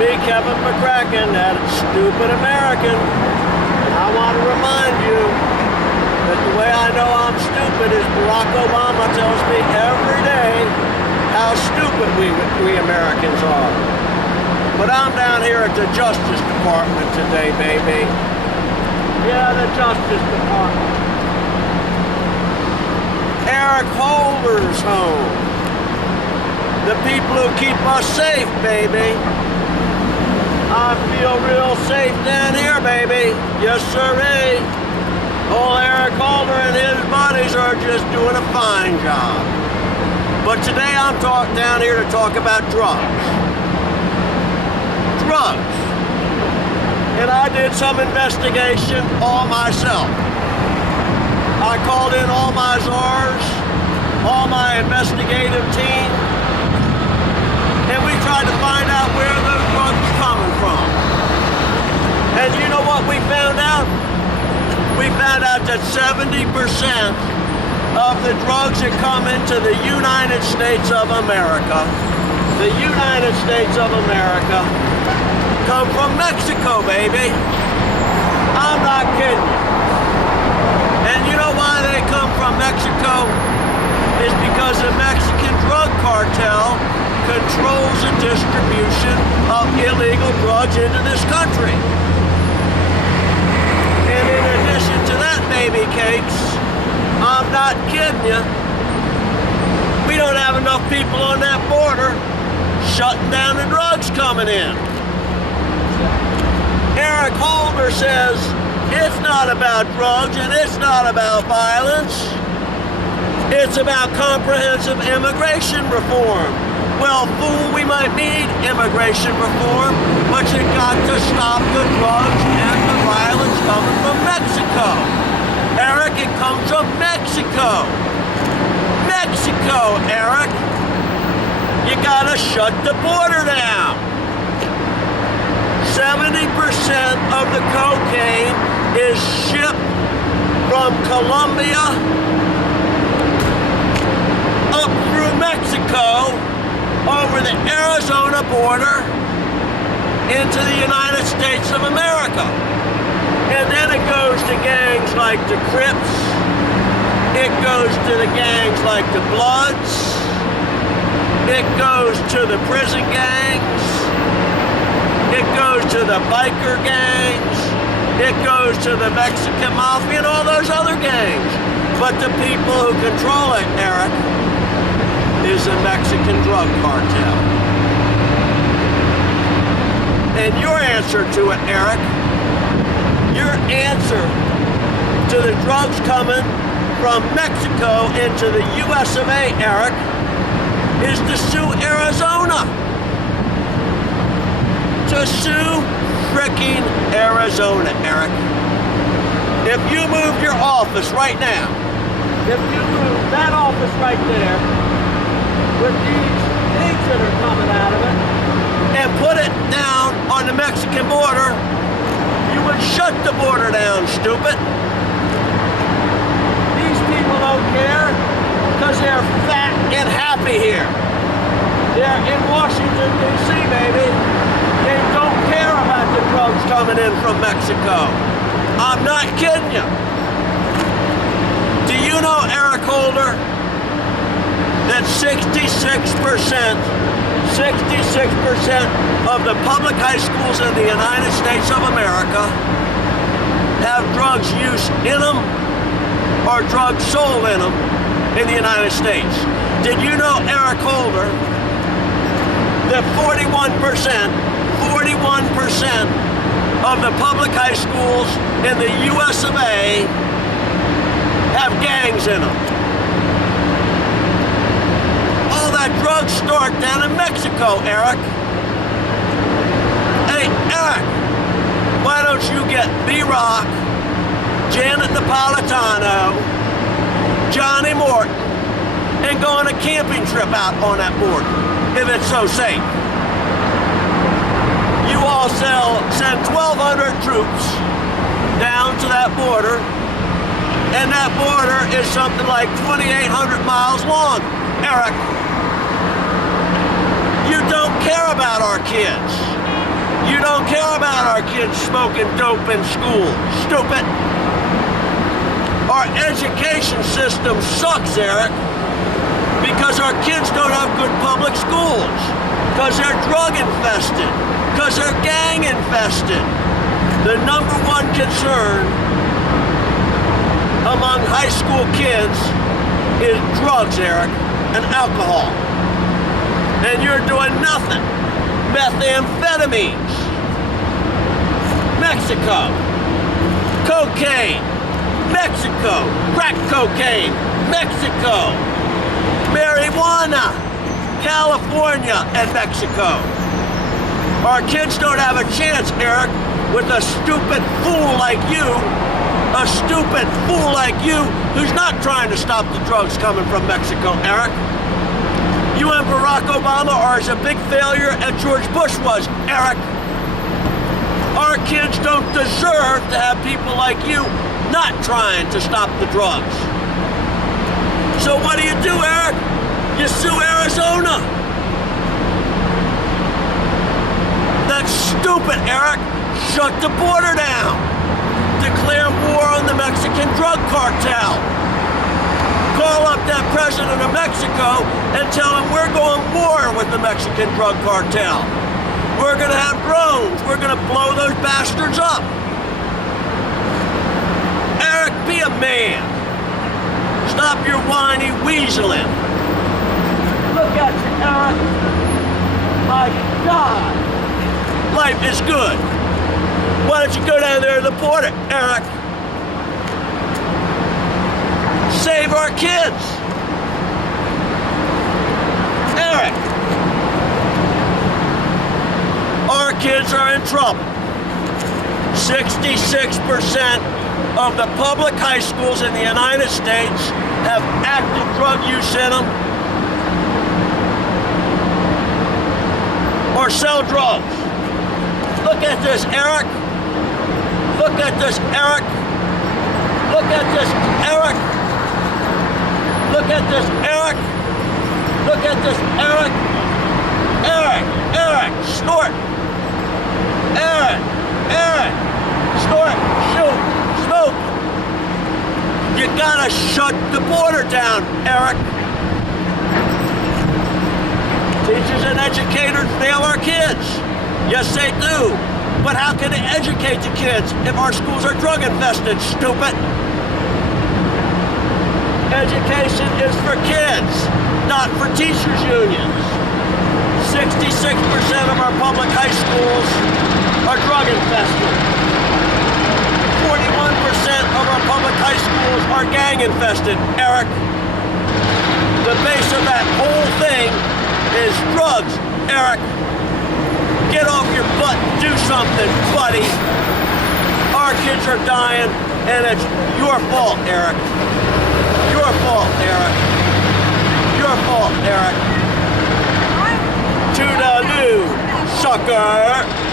me, Kevin McCracken, that stupid American. And I want to remind you that the way I know I'm stupid is Barack Obama tells me every day how stupid we Americans are. But I'm down here at the Justice Department today, baby. Yeah, the Justice Department. Eric Holder's home. The people who keep us safe, baby. I feel real safe down here, baby. Yes, sirree. Old Eric Holder and his buddies are just doing a fine job. But today I'm down here to talk about drugs. Drugs. And I did some investigation all myself. I called in all my czars, all my investigative team, and we tried to find out where those drugs were coming from. And you know what we found out? We found out that 70% of the drugs that come into the United States of America, come from Mexico, baby. I'm not kidding you. And you know why they come from Mexico? It's because the Mexican drug cartel controls the distribution of illegal drugs into this country. And in addition to that, baby cakes, I'm not kidding you, we don't have enough people on that border shutting down the drugs coming in. Eric Holder says it's not about drugs and it's not about violence. It's about comprehensive immigration reform. Well, fool, we might need immigration reform, but you got to stop the drugs and the violence coming from Mexico. Eric, it comes from Mexico. Mexico, Eric. You gotta shut the border down. 70% of the cocaine is shipped from Colombia up through Mexico over the Arizona border into the United States of America. And then it goes to gangs like the Crips. It goes to the gangs like the Bloods. It goes to the prison gangs. It goes to the biker gangs. It goes to the Mexican Mafia and all those other gangs. But the people who control it, Eric, is the Mexican drug cartel. And your answer to it, Eric, your answer to the drugs coming from Mexico into the US of A, Eric, is to sue Arizona. To sue fricking Arizona, Eric. If you moved your office right now, if you moved that office right there, with these things that are coming out of it, and put it down on the Mexican border, you would shut the border down, stupid. These people don't care because they're fat and happy here. They're in Washington, D.C., baby. They don't care about the drugs coming in from Mexico. I'm not kidding you. Do you know, Eric Holder, that 66% of the public high schools in the United States of America have drugs use in them or drugs sold in them in the United States? Did you know, Eric Holder, that 41% of the public high schools in the US of A have gangs in them? All that drugs start down in Mexico, Eric. Hey, Eric, why don't you get B-Rock, Janet Napolitano, Johnny Morton, and go on a camping trip out on that border, if it's so safe. You all send 1,200 troops down to that border, and that border is something like 2,800 miles long, Eric. You don't care about our kids. You don't care about our kids smoking dope in school, stupid. Our education system sucks, Eric, because our kids don't have good public schools, because they're drug infested, because they're gang infested. The number one concern among high school kids is drugs, Eric, and alcohol. And you're doing nothing. Methamphetamines, Mexico, cocaine, Mexico, crack cocaine, Mexico, marijuana, California, and Mexico. Our kids don't have a chance, Eric, with a stupid fool like you, a stupid fool like you who's not trying to stop the drugs coming from Mexico, Eric. You and Barack Obama are as a big failure as George Bush was, Eric. Our kids don't deserve to have people like you not trying to stop the drugs. So what do, Eric? You sue Arizona. That's stupid, Eric. Shut the border down. Declare war on the Mexican drug cartel. Call up that president of Mexico and tell him we're going war with the Mexican drug cartel. We're gonna have drones. We're gonna blow those bastards up. Eric, be a man. Stop your whiny weaseling. Look at you, Eric. My God. Life is good. Why don't you go down there to the border, Eric? Save our kids. Eric. Our kids are in trouble. 66% of the public high schools in the United States have active drug use in them or sell drugs. Look at this, Eric. Look at this, Eric. Look at this, Eric. Look at this, Eric. Look at this, Eric. Eric, Eric, snort. Eric, Eric, snort, shoot, smoke. You gotta shut the border down, Eric. Teachers and educators fail our kids. Yes, they do. But how can they educate the kids if our schools are drug infested, stupid? Education is for kids, not for teachers' unions. 66% of our public high schools are drug infested. 41% of our public high schools are gang infested, Eric. The base of that whole thing is drugs, Eric. Get off your butt and do something, buddy. Our kids are dying, and it's your fault, Eric. Your fault, Eric. Your fault, Eric. Toodaloo, sucker.